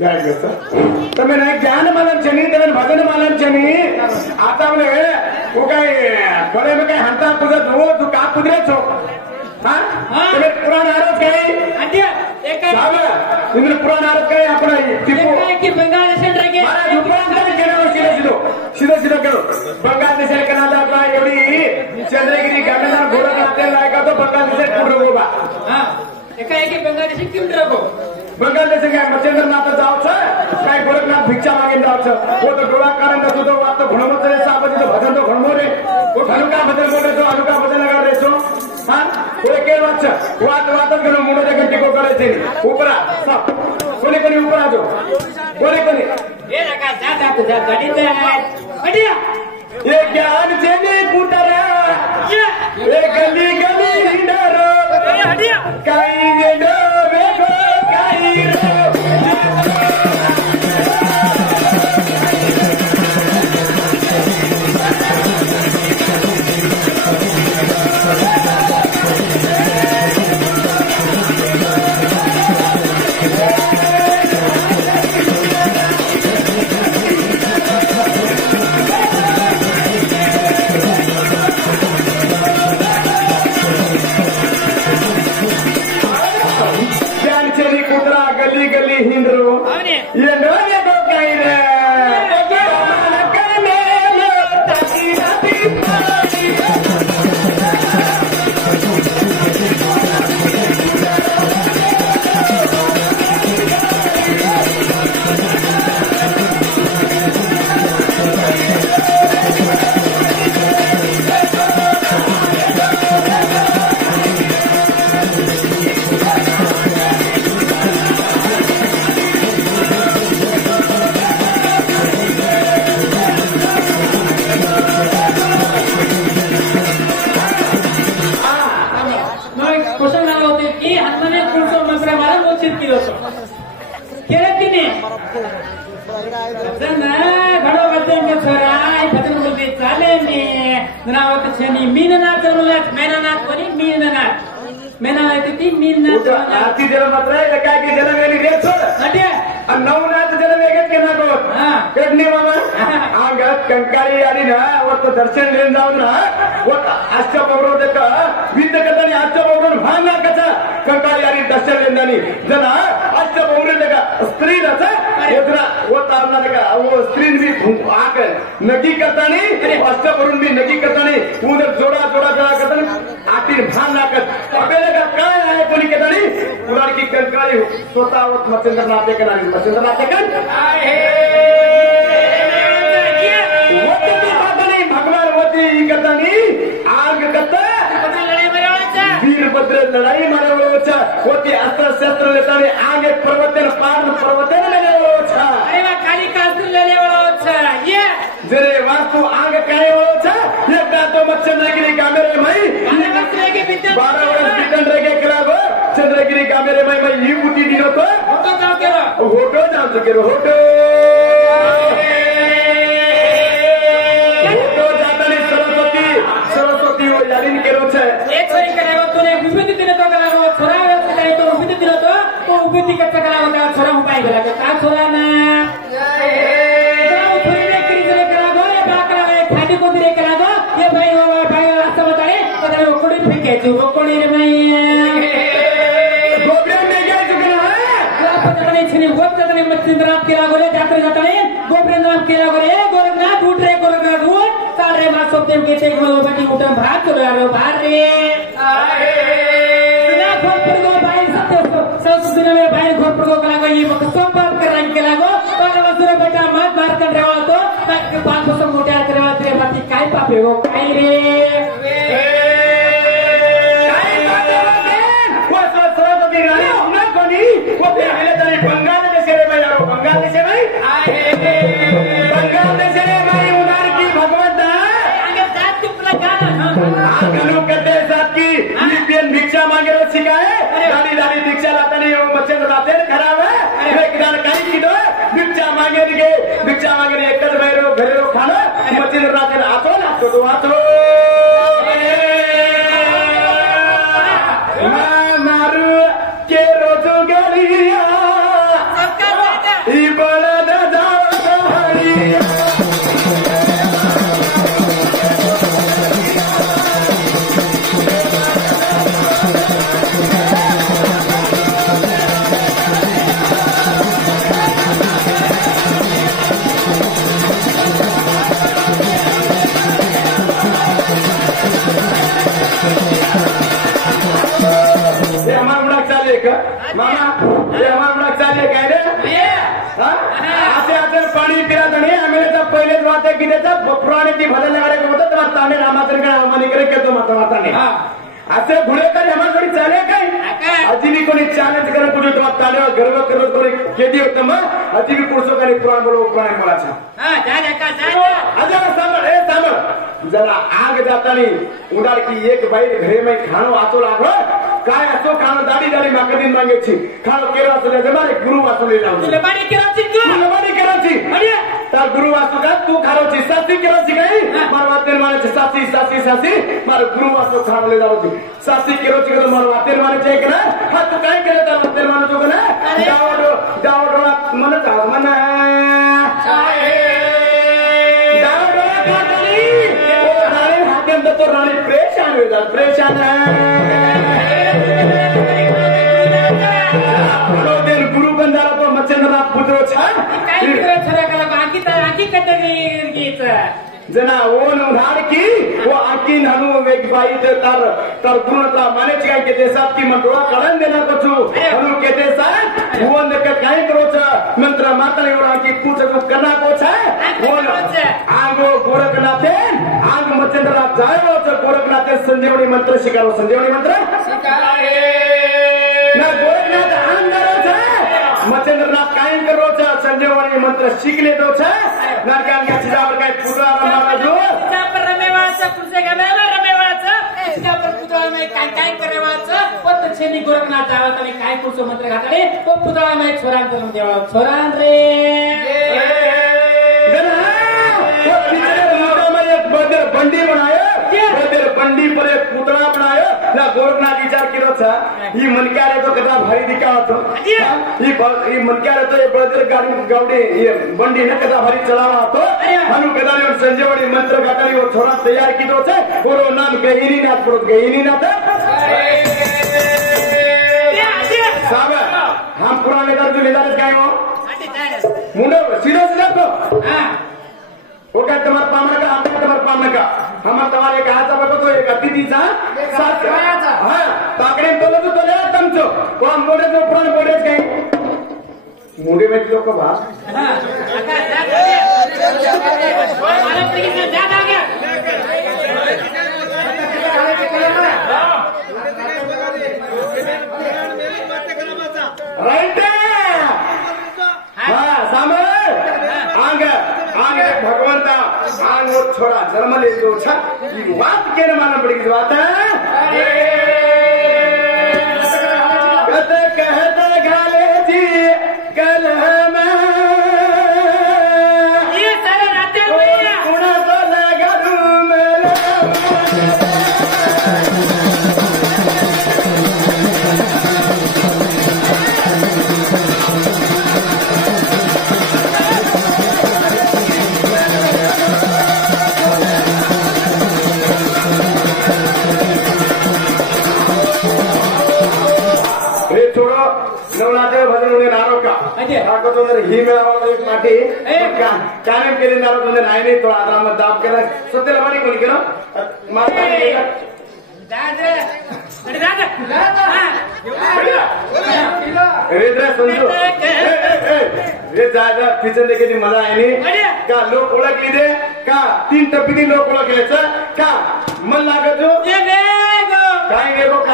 તમે જ્ઞાન માલમ છે નહીં તમે ભજન માલમ છે નહીં आता હું કઈ ઘરે મેં કઈ હંતા કુદરત હું તું કા કુદરે છો હા તમે પુરાણ આરોપ કઈ ನಿನ್ನ ಪುರಾಣ ಆರೋಪ આપણે ಟಿಪ್ಪು ಬಂಗಾಳದೇಶ મારા ઉપરાંત કેવો સીધો સીધો સીધો કેવો બંગાળદેશ કનાડા આપણા એવડી ચંદ્રગીરી ગાંધીના ગોરખનાથ લાયકા તો બંગાળદેશ પૂરો હોगा હા એકાએકી બંગાળદેશ કેમ રગો બંગાળદેશ કે મચેન્દ્રનાથ જાવ છે કઈ ગોરખનાથ ભિક્ષા માંગીને જાવ છે वो तो डोळा कारण नसतो तो વાત તો ઘણો મત રે સાબજી તો ભજન તો ઘણો રે वो हनुका भजन बोले तो हनुका भजन लगा रे છો હા કોઈ કે વાત છે વાત વાત જ ઘણો મોડો જગત ટીકો કરે છે ઉપરા સબ કોને કોને ઉપર આજો કોને કોને એ રકા જા જા તું જા ગાડી દે હટિયા ये ज्ञान से नहीं पुतरा ये गली गली हिंडरो हटिया काई जेडो बेको काई रो कंकाळी आणि ना दर्शन घेऊन जाऊन ना आजच्या पौरोधक विद्य करताना आजच्या पौरोध भान ना कसा कंकाळी आणि दर्शन घेऊन जना आजच्या पौरोधक स्त्री योजना स्त्री भी आक नगी करताना आजच्या पौरून भी नगी करताना उधर जोडा जोडा जोडा करताना आती भान नाकत आपल्याला काय आहे कोणी केतानी पुराण की कंकाळी स्वतः मच्छिंद्रनाथ करणारी मच्छिंद्रनाथ आहे भगवान वती करतानी आग करता वीरभद्र लढाई मारवचा होती अस्त्र शस्त्र लेतानी आग एक पर्वतन पार पर्वतन लेवचा अरे खाली कास्त्र लेवचा ये जरे वास्तु आग काय होचा एकदा तो चंद्रगिरी कामेरे मई 12 वर्ष बिटन रेगे केलागो चंद्रगिरी कामेरे मई ही उठी दिलो तो होतो जाव केलो होतो जाव केलो होतो छोरा उपाय केला का छोरा ना खाटी कोणतरी केला गो हे भाई भाई असं बताय त्याला उकडी फेकायची उकडी रे बाई गोब्रे में क्या चुकना है पता नहीं छनी होत तने मच्छिंद्रनाथ केला गोरे जात्रे जाताने गोब्रेंद्रनाथ केला गोरे गोरखनाथ उठ रे गोरखनाथ उठ सारे मा सोपतेम केते गुण बाटी उठा भात चलो यार बाहर रे ना खोपर गो भाई संस्कृती में भाई खोपर गो कला गई मग संपर्क करायला केला गो बागवासुरा बेटा मत मार कर रेवातो बाकी 500 मोठ्या रेवात रे बाकी काय पाप हो काय रे काय पाप वो सरस्वती रानी ना कोणी वो पहले तरी बंगाल देश रे भाई यारो बंगाल देश भाई बंगाल देश रे भाई उधार की भगवंत आगे जात तुमला गाना आगनु करते जात की लिपियन भिक्षा मांगे रो सिकाए दादी दादी भिक्षा लातानी वो बच्चे लाते खराब है एक दान काही किदो भिक्षा मांगे गे भिक्षा मांगे एकच बाहेर घरे खाना बच्चे लाते आतो ना तो आतो मारू के रोजो गलिया मामा हे आम्हाला चालले काय रे असे पाणी पिरात आणि आम्ही पहिलेच वाटत की त्याचा पुराणे ती बदलल्या गाड्या होतं तर ताने रामाचं काय आम्हाला घेतो माता वाताने असं गुन्हेगार आम्हाला चाले काय अजिबी कोणी चॅलेंज करत कुठे ताने गर्व करत कोणी केली होतं मग अजिबी पुढचं काही पुराण बोलव पुराण बोलायचं जरा आग जातानी उडाल की एक बाई घरे मै खाणं वाचू लागलो काय असो खाणं दाढी दाढी मागदीन मागायची खाणं केलं असं जमाने गुरु वाचवले लावून करायची तर गुरु वाचू का तू खारोची सासी केराची काही मार वातेर मारायची सासी सासी सासी मार गुरु वाचू खावले जावची सासी केरोची का मार वातेर मारायची आहे ना हा तू काय केलं तर वातेर मारतो का ना डावडोळा म्हणत म्हणा तो राणी परेशान होईल परेशान गुरु बंधारा तो मच्छेंद्रनाथ पुत्र जना ओन उधार की वो आकी नानू एक बाई ते तार गुरुता माने काय के देशात की मंडोळा कळन देणार कछु हनु के देशात वो ने काय करोच मंत्र माता एवढा की पूछ करना कोच वो आगो गोरखनाथे आग मच्छेंद्रनाथ जायो गोरखनाथे संजीवनी मंत्र शिकारो संजीवनी मंत्र शिकारे ना गोरखनाथ अंदर मच्छेंद्रनाथ काय करो संजीवनी मंत्र शिकले तो नारकान का चिजावर काय पुतळा रमावा जो पर रमेवाचा कुठे गमेला रमेवाचा इसका पर पुतळा में काय करेवाचा पत छेनी गोरखनाथ जावत आणि काय पुढचं मंत्र घातले तो पुतळा में छोरान करून देवा छोरान रे बंडी बनायो बंडी पर एक पुतळा बनायो ना गोरखनाथ विचार केलो था ही मनक्यारे तो कदा भारी दिखावतो ही मनक्यारे तो बळदर गाडी गावडे ये बंडी ने कदा भारी चलावा तो हनु कदा ने संजीवनी मंत्र घाटाली वो छोरा तैयार कीधो छे ओरो नाम गहिनी नाथ पड़ो गहिनी नाथ साहब हम पुराने कर जो लेदार काय हो मुंडो सीधा सीधा तो वो काय तुम्हार पामना का हम तुम्हार पामना का हम तुम्हारे का हाता बघतो एक अतिथीचा साथ हां ताकडे तोलो तो तोले तमचो कोण मोडे तो पुराण मोडेच काय मोडे में लोक बा हां मला प्लीज जा आ गया राइट हां सामने भगवंता आंग और छोरा जन्म ले दो छा ये बात केने माना पड़ेगी बात कहते गाले जी कल ये सारे रातें हुई गुना तो लगा रूम ही मिळावा एक माठी काय केले नारो नाही नाही तो आता दाब केला सध्याला मारी कोणी केलं किचन देखील मजा आहे का लोक ओळखली दे का 3 टप्पी लोक ओळखलेच का मन लागत काय गे लोक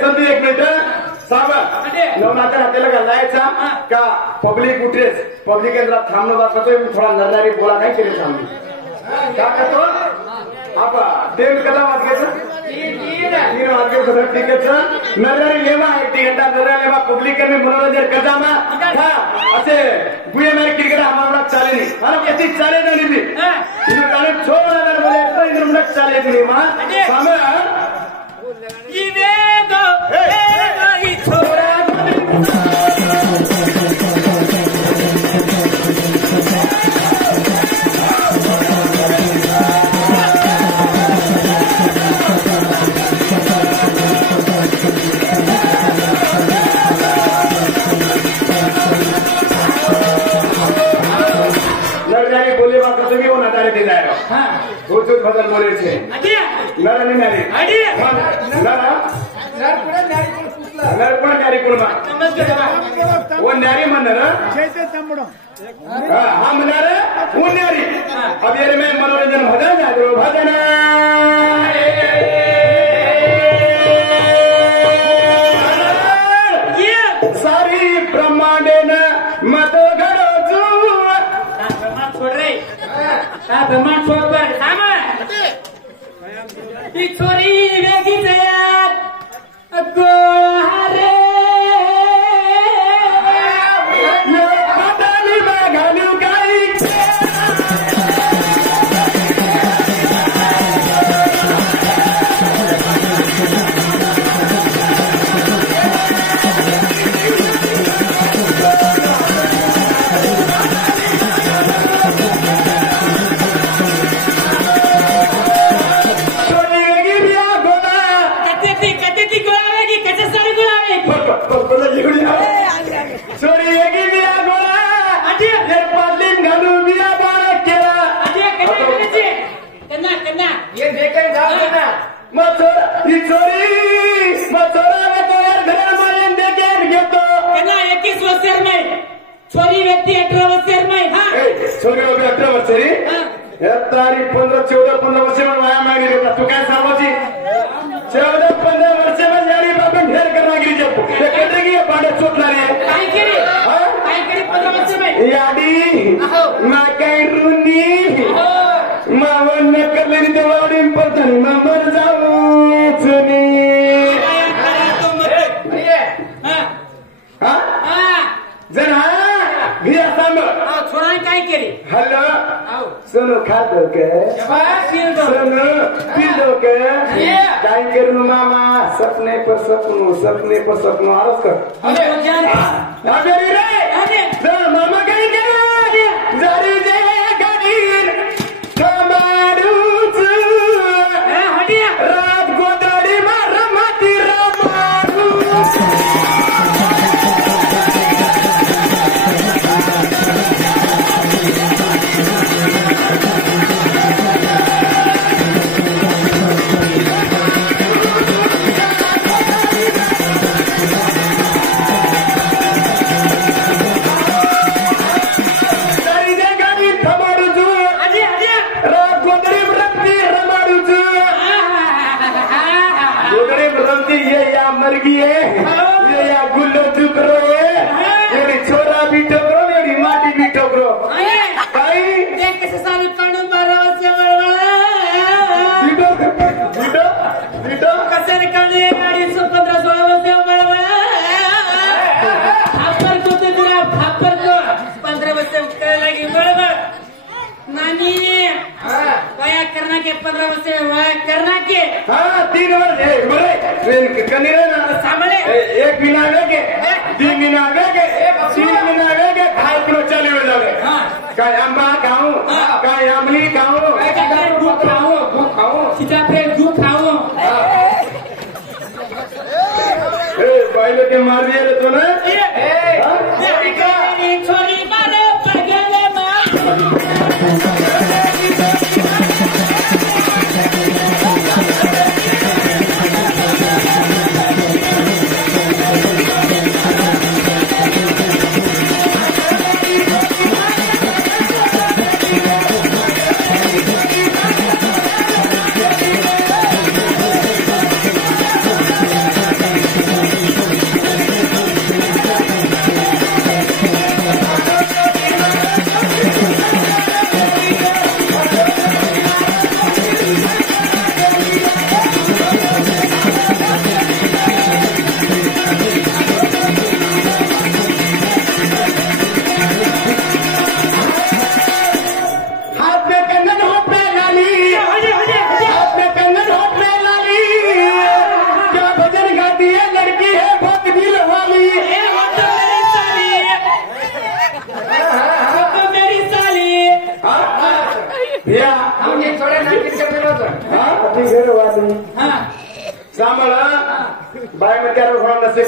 संधी एक मिनिट साहेब नवनाथ हातेला घालायचा का पब्लिक उठरेस पब्लिक केंद्रात थांबणं वाचतोय मी थोडा नरनारी बोला काय केले थांबली का करतो आप देव कदा वाचगायचं 3 वाजगे टिकेट नरनारी लेवा आहे टिकेट नरनारी लेवा पब्लिक में मनोरंजन कजामा था असे गुये मेरे क्रिकेट हमारा चाले नहीं मानो कैसी चाले नहीं भी इधर काले छोड़ अगर बोले तो इधर ನುಂಡಕ್ ಚಾಲೆ ಇದ್ದೀನಿ ಮಾ ಸ್ವಾಮಿ ಇದೇಗೋ ಈ ಛೋರ बोले बात तुम्ही हो नटारे दिलाय रोज बदल बोलायचे नर आणि नारी नर पण नारी कुळमा वो नारी म्हणणार हा म्हणणार वो नारी अब यार मैं मनोरंजन भजन भजन सारी ब्रह्मांडेन मत घडो ब्रह्मांड छोड़ पर सामा ही छोरी वेगी तयार अगो हरे पताली बागालू गाई छोरी व्यक्ती 18 वर्षेर नाही हा छोरी 18 वर्षेरी तारी 15 वर्ष वाया मागणी देता तू काय सांगायची 14-15 वर्ष जाणी बाबा ढेर करना गिरी जब ते कहते की पाडे चोटणारी काय केली 15 वर्ष में याडी मा काय रुनी मावन करले नी देवाडी पतन मर जाऊ चुनी जना छोरा काय केली हॅलो सुनो खातो के सुनो पीलो के काय करू मामा सपने पर सपनों आरस कर अरे रे मामा काय के जरी जे गडीर कमारूच रात गोदाडी मार माती रमारू मर गई है ये या गुल्लो टुकरो है ये छोरा भी टोकरो ये माटी भी टोकरो भाई देख कैसे साल काढून 12 वर्ष वळवळ वीटो कसे निकाले गाडी 15-16 वर्ष वळवळ फापर को ते जरा फापर को 15 वर्ष करायला लागी वळवळ नानी वया करना के 15 वर्ष वया करना के हाँ 3 वर्ष है बोले कनी रे ना सामने 1 महीना के 3 महीना के 3 महीना के खाए किलो चले हो जावे काय आंबा खाऊं काय आमली खाऊं काय दूध खाऊं सीताफळ दूध खाऊं ए पहले के मार दिए रे तूने छोरी मारे पगले मार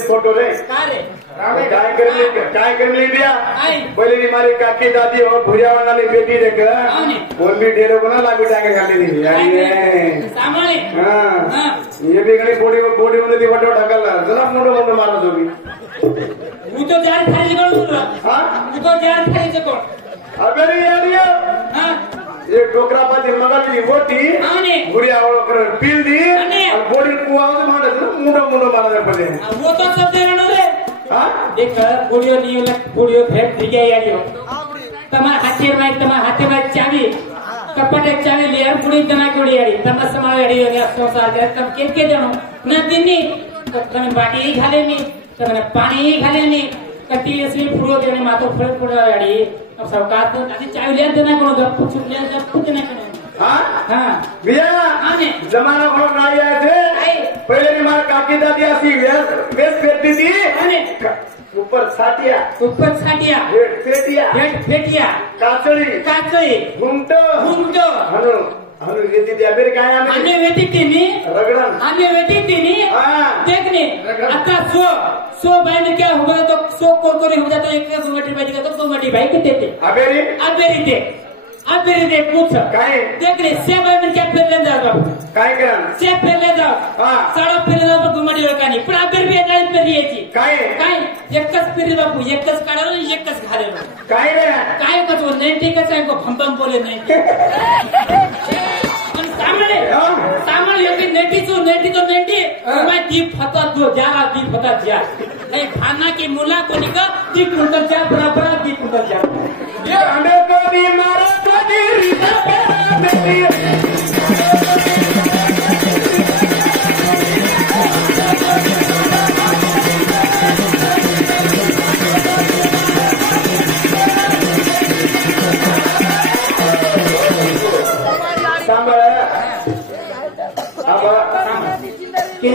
फोटो रे का रे काय करली दिया आई पहिले मारी काकी दादी हो भुरिया वाली बेटी रे का आउने बोलमी ढेरो बना लागू टाके गाली दी यानी सामने हां ये भी गणी बॉडी होने दी वटो ढकल जरा मुंडो मारो जो भी वो तो जान खाली कोण बोल हां वो तो जान खाली कोण अबे रे यारियो हां ये टोकरा पाती मगाली वोटी आउने भुरिया वाला पील दी और बॉडी कुआव मांडत मुंडो मारो पड़े वो तो सब दे रनो रे हां देख बुढ़ियो नहीं लग बुढ़ियो भेट दिया यारियो तमार हाथे में चावी कपट एक चावी लिया बुढ़ी जना के यारी तम समाज यारी हो गया संसार के तम के देनो न दिनी तम बाटी ही खाले नी तम पानी ही खाले नी कटी ऐसे फुड़ो देने मातो फुड़ यारी अब सरकार तो आदि चावी ले देना कोनो गप पूछ ले जब पूछ देना कोनो हां भैया आने जमाना बहुत नहीं आए थे पहले भी मार काकी दादी आसी वेस फेरती थी आने ऊपर छाटिया फेटिया काचळी घुमटो हनु येती द्या बेर काय आने वेटी तिनी रगडन आने वेटी तिनी देखने आता सो भाई ने क्या हुआ तो सो कोरकोरी हो जाता एक गुमटी भाई का तो गुमटी भाई के देते अबेरी दे पूछ काय देखने से भाई ने क्या फिर ले जाओ बाबू काय करा से फिर ले जाओ साडा फिर ले जाओ गुमटी लोकांनी पण अबेर बी एका फिर यायची काय एकच फिर बाबू एकच काढालो एकच घालेलो काय रे काय करतो नेटी कसं आहे को भंबम बोले नाही पण सामने योगी नेटी तो मैं दीप फता दो जाला दीप फता जा नहीं खाना की मुला को निका दीप उतर जा बराबर दीप उतर जा ये हमें तो दी मारा तो दी रिता बेटी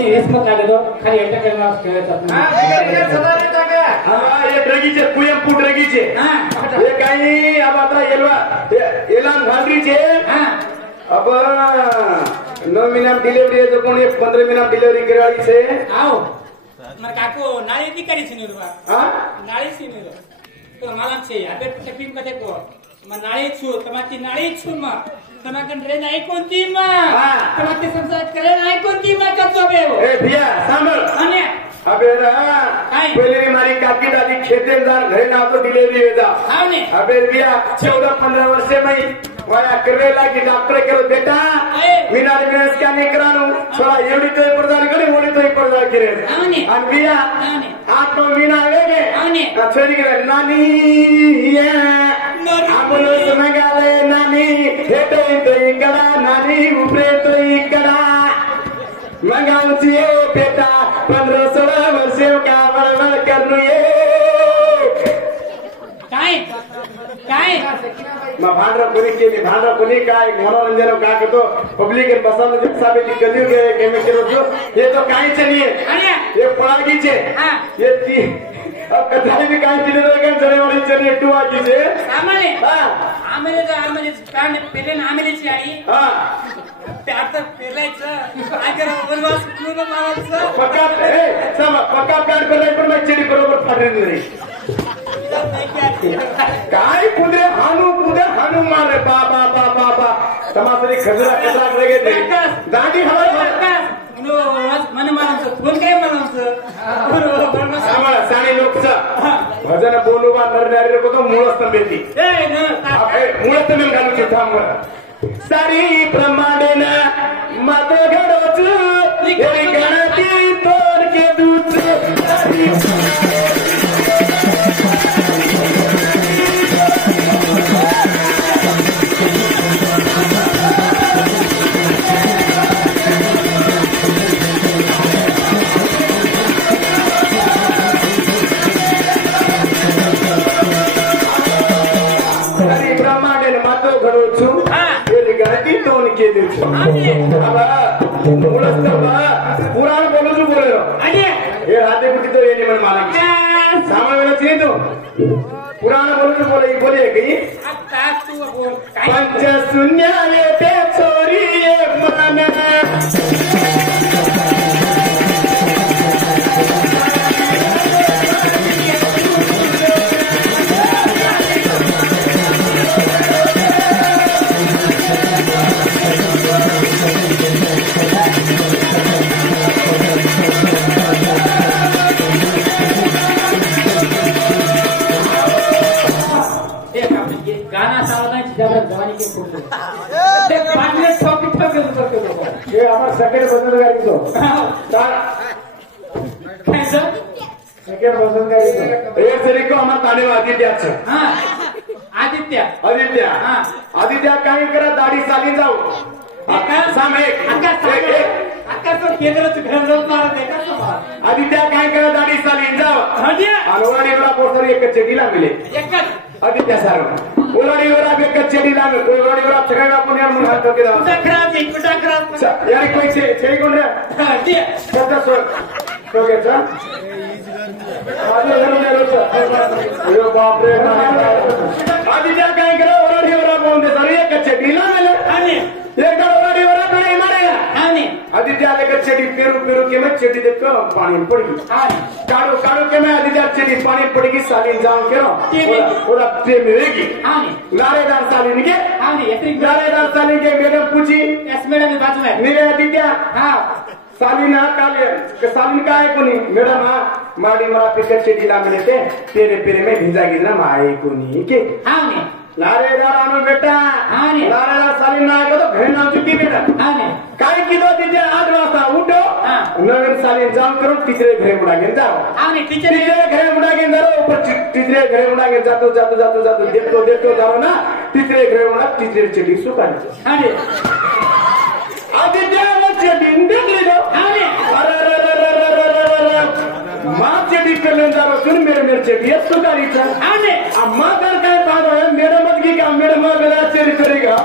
रेसमत लागे तो खाली एकटा करना ये ड्रगीचे कुयंपू ड्रगीचे हे काही अब आता एलान घालरीचे अब 9 महीना डिलिवरी है तो कोण 15 महीना डिलिवरी करावी છે आओ માર કાકો નાળી દીકરી છે નીરવા નાળી છે નીરો તો માલમ છે આબે ટેપિંગ કદે કો માં નાળી છું તમારી નાળી છું માં તમાકन रे नाही कोणती मा તમારી સંસાર કરે नाही कोणती मा कच्चो बेव ए भिया सांभळ અને अबे ना पहले मारी काकी दादी खेते जान घरे ना तो डिलीवरी हो जा हाने अबे भैया 14-15 वर्षे में वाया करेला की डॉक्टर करो बेटा मीना ने क्या नहीं करानो थोड़ा एवढी तो पडदार करी मोठी तो पडदार करे हाने आणि भैया आज तो मीना आवेगे हाने छोरी करे नानी ये आपण समगाले नानी हेटे तो इकडा नानी उपरे तो इकडा मंगाऊची बेटा 15-16 वर्षे का बडबड करू ये काय मग भांडरा कोणी केली भांडरा कोणी काय मनोरंजन काय करतो पब्लिक बसायला जे साबेती कधी गेम केलो हे तो काहीच नाहीये हे पळागीचे हे ती कधी बी काय दिले तर काय जरेवाडी चरी टुवागीचे आम्हाला काय पेले ना आम्हालाची आणि ते आता पेलायचं काय करावं वनवास पूर्ण मारायचं पक्का पॅड पेलाय पण चेडी बरोबर फाटली नाही काय कुदे हानू मारे बाबा तमासरी खजरा कचरा लगे ते दाढी हवा मन माणसं कोण काय माणसं साने लोकचा भजन बोलवा नरनारी को तो मूळस्तंभेती मूळस्तंभ घालू थांब सारी प्रमाणे ना मात घडोच गणती तोर के दूच पुराण बोलू बोलेलो हे हाते कुठे तो येणे मन मला सामान वेळा चिनी तो पुराण बोले बोले की पंच शून्य ते चोरी मन आम्हाला सेकंड बदल करायचो सेकंड बदल करायचो हे तरी को आम्हाला ताणे आदित्याच आदित्य आदित्य काय करा दाढी चाली जाऊ सांग आदित्य काय करा दाढी चाली जाऊ आणि ओलाडीवरा पोटरी एक चेडी लागले आदित्य सर ओलाडीवरा एक चेडी लागले ओलाडीवरा सगळ्या आपण यार म्हणून हात केला यार कोई छे कोण रे छोटा सो घ्यायचा बापरे आदित्य काय करा ओलाडीवरा पाहून दे सर एक चेडी लागले एकदा ओलाडीवरा पेढे मारेगा आदित्य आले का चेडी पेरू के मैं चेडी देखो पानी पड़गी काड़ो के मैं आदित्य चेडी पानी पड़गी सालीन जाऊं के ओला प्रेम रहेगी लारेदार सालीन के मैडम पूछी यस मैडम बाजू में मेरे आदित्य सालीन का है कोनी मैडम माड़ी मरा पिकर चेडी ला मिले थे तेरे में भिजा गिरना माए कोनी के लारेदार आनो बेटा लारेदार सालीन ना आएगा तो घर नाम चुकी बेटा काय किलो तिथे 8 वाजता उठो नवीन सालीन जाऊन करून तिसरे घरे मुडा घेऊन जाओ तिसरे घरे मुडा घेऊन जाओ तिसरे घरे मुडा घेऊन जातो देतो जाओ ना तिसरे घरे मुडा तिसरे चेडी सुकायचं आदित्य चेडी देखली दो माँ चेडी करने जा रहा सुन मेरे चेडी सुकारीचा अम्मा कर काय पाहतो मेडम की का मेडम मेरा चेडी करेगा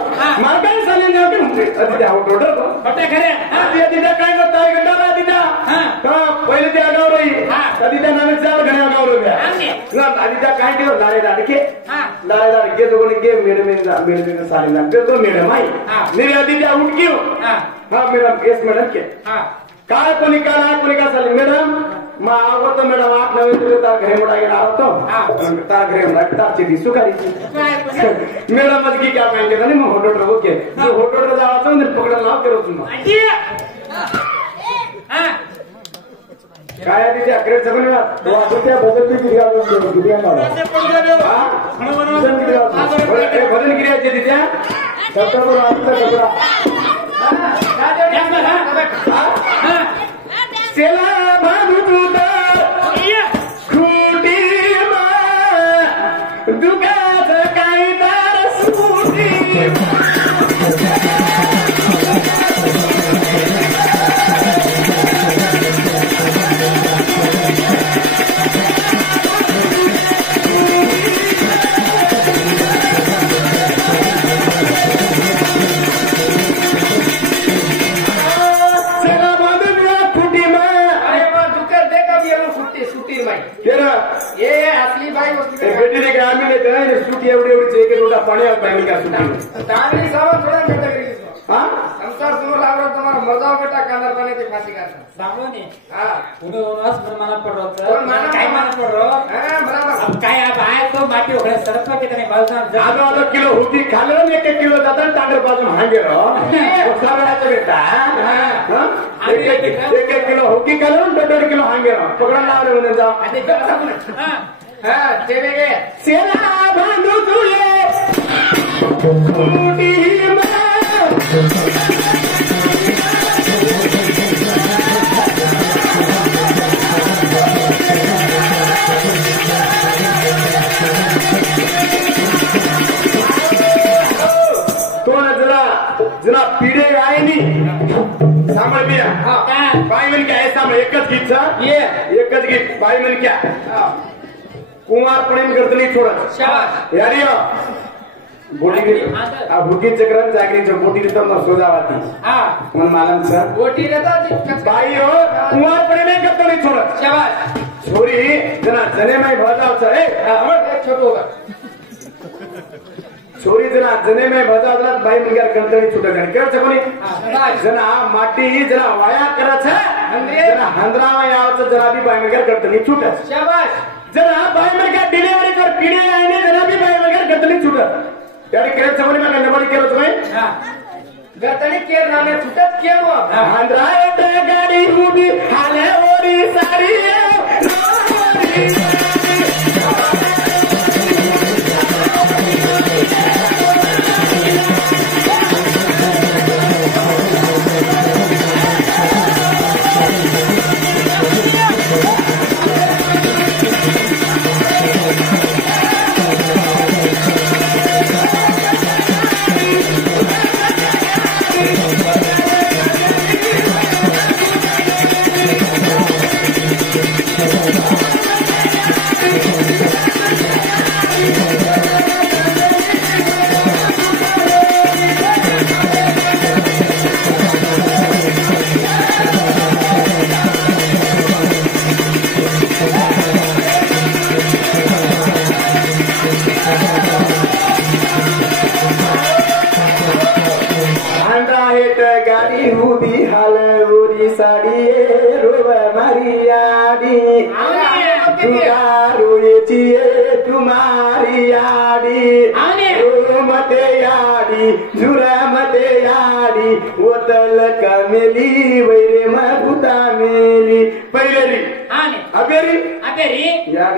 माँ काय सालीन जाऊ की आदित्य आउट ऑर्डर को बटे खरे आदित्य काय करता है गंडा आदित्य पहिले ते आगाव रही आदित्य नामे चार घणे आगाव रही आदित्य काय केलं लारेदार के दोघे मेरे साली लागते तो मेडम आई मेरे आदित्य उठ क्यों मैडम यस मैडम के काय कोणी का साली मैडम मा आवडतो मैडम 8 नवीन तार घरे मुडा गेला होतो तार घरे मुडा तारची दी सुकारीची मैडम की क्या माहिती नाही मग होटोटर ओके होटोटर जावाचं म्हणजे पकडलं नाव करत तुम्ही काय आधी ते अकरे सगळे त्या बदल बदल गिरायचे तिच्या सेला बांधू स्कूटी दुकाचं काही दार स्कूटी असली बाई बेटी ने ग्रामीण लेते हैं स्कूटी एवढी चेक रोडा पाणी पाणी का स्कूटी तांबडी सावा थोडा बेटा गेली हां संसार समोर लागला तुम्हाला मजा बेटा कांदा पाण्याची फाशी काढता सामोने पुढे ओनस प्रमाण पडरो काय मान पडरो बरोबर काय बाय तो माटी ओळे सरप के तने बाजून जादो किलो होती खालो 1 किलो जाता तांडर बाजून हांगेरो साराचा बेटा एक किलो होती खालो 1.5 किलो हांगेरो पकडा लावले म्हणून जा ते वेगे सेना बांधू तुले स्कूटी जरा पीड़े आए नहीं सामने भी भाई मन क्या है सामने एक गीत एक गीत भाई मन क्या कुमार पड़ेन गर्दनी छोड़ा यारी भुगी चक्र जागरी बोटी शोधावाती मन मालम सर बोटी भाई हो कुमार पड़ेने गर्दनी छोड़ा छोरी जना जने में भजाव छोटो होगा छोरी जना जने में भजा बाई मंग्यार कंटणी छूट कोणी जना माटी जना वाया करत जना हंद्रावा यावचं जना बी बाई मंग्यार कंटणी छूटत जना बाई मंग्यार डिलिव्हरी कर पिढे आईने जना बी बाई मंग्यार कंटणी छूटत यारी करत समोर मला नबडी केलं तुम्ही गतणी केर नामे छूटत केलो हंद्रायत गाडी उभी हाले ओरी साडी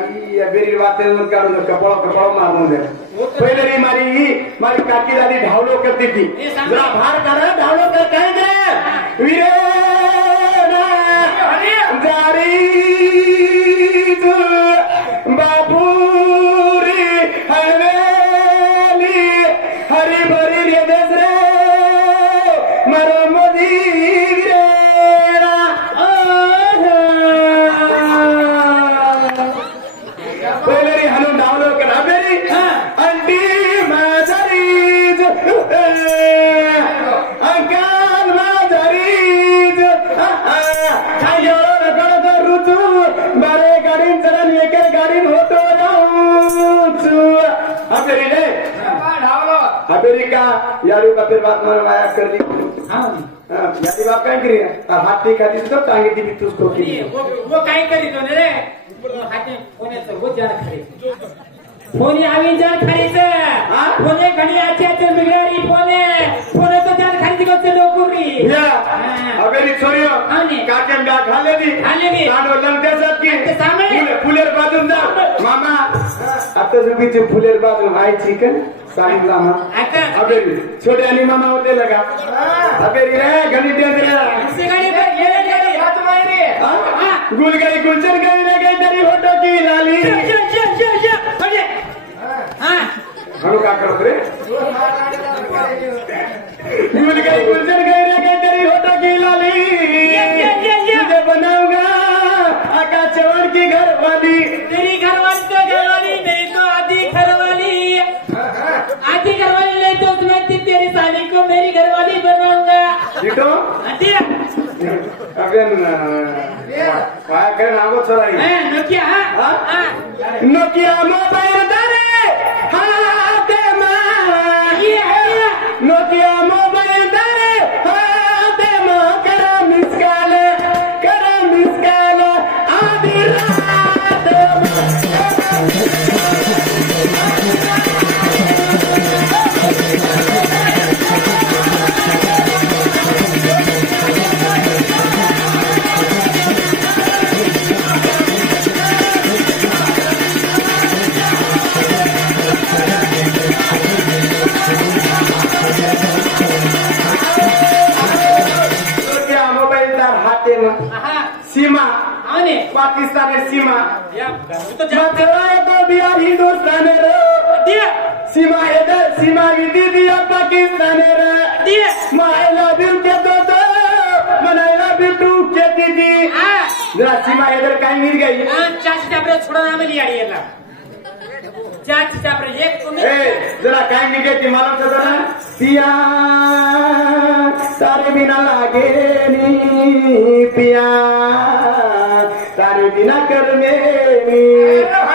आई बेरी वाते काढून कपाळ मारून द्या पहिले री मारी काकी दादी ढावलो करते ती जरा भार करा ढावलो कर काय दे विरे जारी बाबू रे हवेली हरी भरी रे देश रे मरो मोदी पहिले हाणून डावलो करा बेरी अंडी माझरीज अंकाल माझरीज काय रगड रुचू बारे गाडीन चलन एके गाडीन होतो जाऊचू अबेरी रे अमेरिका यारू का फिर बात मार वाया कर ली यादी बात काय करी हाथी खाती तो टांगे दी भी तुझको की वो काय करी तो रे हाती फोनेचं हो जाण खाली फोनी आवीन जाण खालीचं फोने घडी आचे बिगडारी फोने तो जाण खाली गोचे लोकुरी या अबेरी छोरियो काकन गा खाले दी कानो लंगते साथ की फुलेर बाजून जा मामा आता जुबीचे फुलेर बाजून हाय चिकन सांगितला हा अबेरी छोटे आणि मामा होते लगा अबेरी रे घणी दे गुलगई गुलचर गई रे गई तेरी होटो की लाली हळू का करत रे गुलगई गुलचर गई रे गई तेरी होटो की लाली तुझे बनाऊंगा आका चवर की घरवाली तेरी घरवाली तो घरवाली नहीं तो आधी घरवाली नहीं तो मैं तेरी साली को मेरी घरवाली बनाऊंगा जीतो अगेन काय करे नागो चराई नोकिया मोबाइल दरे हाते मा नोकिया मोबाइल दरे हाते मा करा मिसकाल आधी रात सीमा पाकिस्तान सीमा तो दिया हिंदुस्तान सीमा इधर सीमा विधि दिया पाकिस्तान I love you के तो I love you too के दीदी जरा सीमा इधर कहीं मिल गई चाची चापरे छोड़ा ना मिली यार ये ला चाची चापरे एक तुम्हें जरा कहीं मिल गई मालूम चलता ना पिया तारे बिना लागे नी पिया तारे बिना करने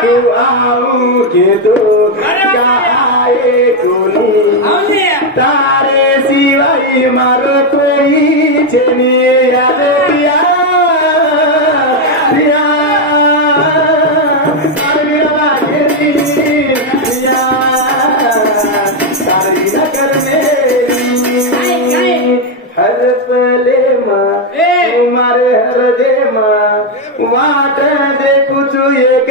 तू आऊं के तो क्या आए कोनी तारे सिवाई मारो कोई चेनी याद पिया पिया तारे बिना लागे नी पिया तारे बिना करने हर पले मारे हर दे वाट दे कुछ एक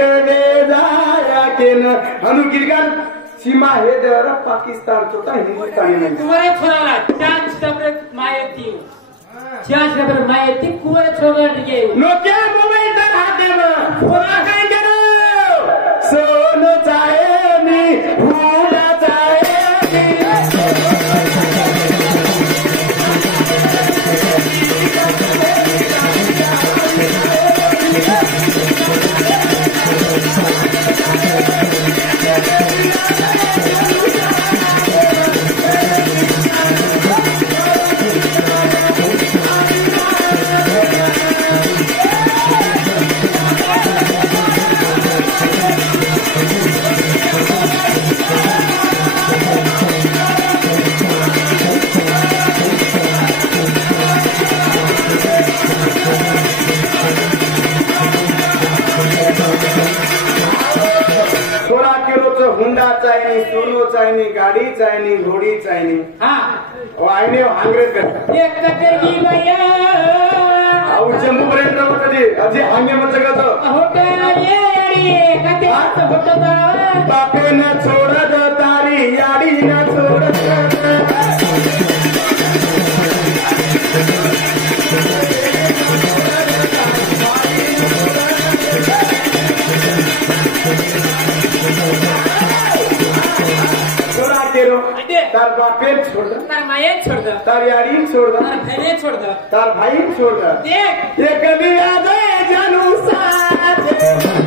जाया के न हनु गिरगार सीमा हे दर पाकिस्तान चोता हिंदुस्तानी नाही कुवरे छोराला चाच तबरे मायती चाच तबरे मायती कुवरे छोराला dige नोकिया मोबाईल तर हाते म फोना काय करो सोनो चाहे मी फूला चाहे हुंडा चाहिए सोनो चाहिए गाड़ी चाहिए घोड़ी चाहिए हाँ वो आईने अंग्रेज करता एक कटरी भैया अहो जम्मूपर्यंत राहू कधी अजे हांग्यामध्ये कसं होटल ये याडी काते होटल बापे न छोडत तारी याडी न छोडत तार बापे छोड़ दो तार माये छोड़ दो तार यारी छोड़ दो तार भाई छोड़ दो तार भाई छोड़ दो देख ये कभी आ जाए जानू साथ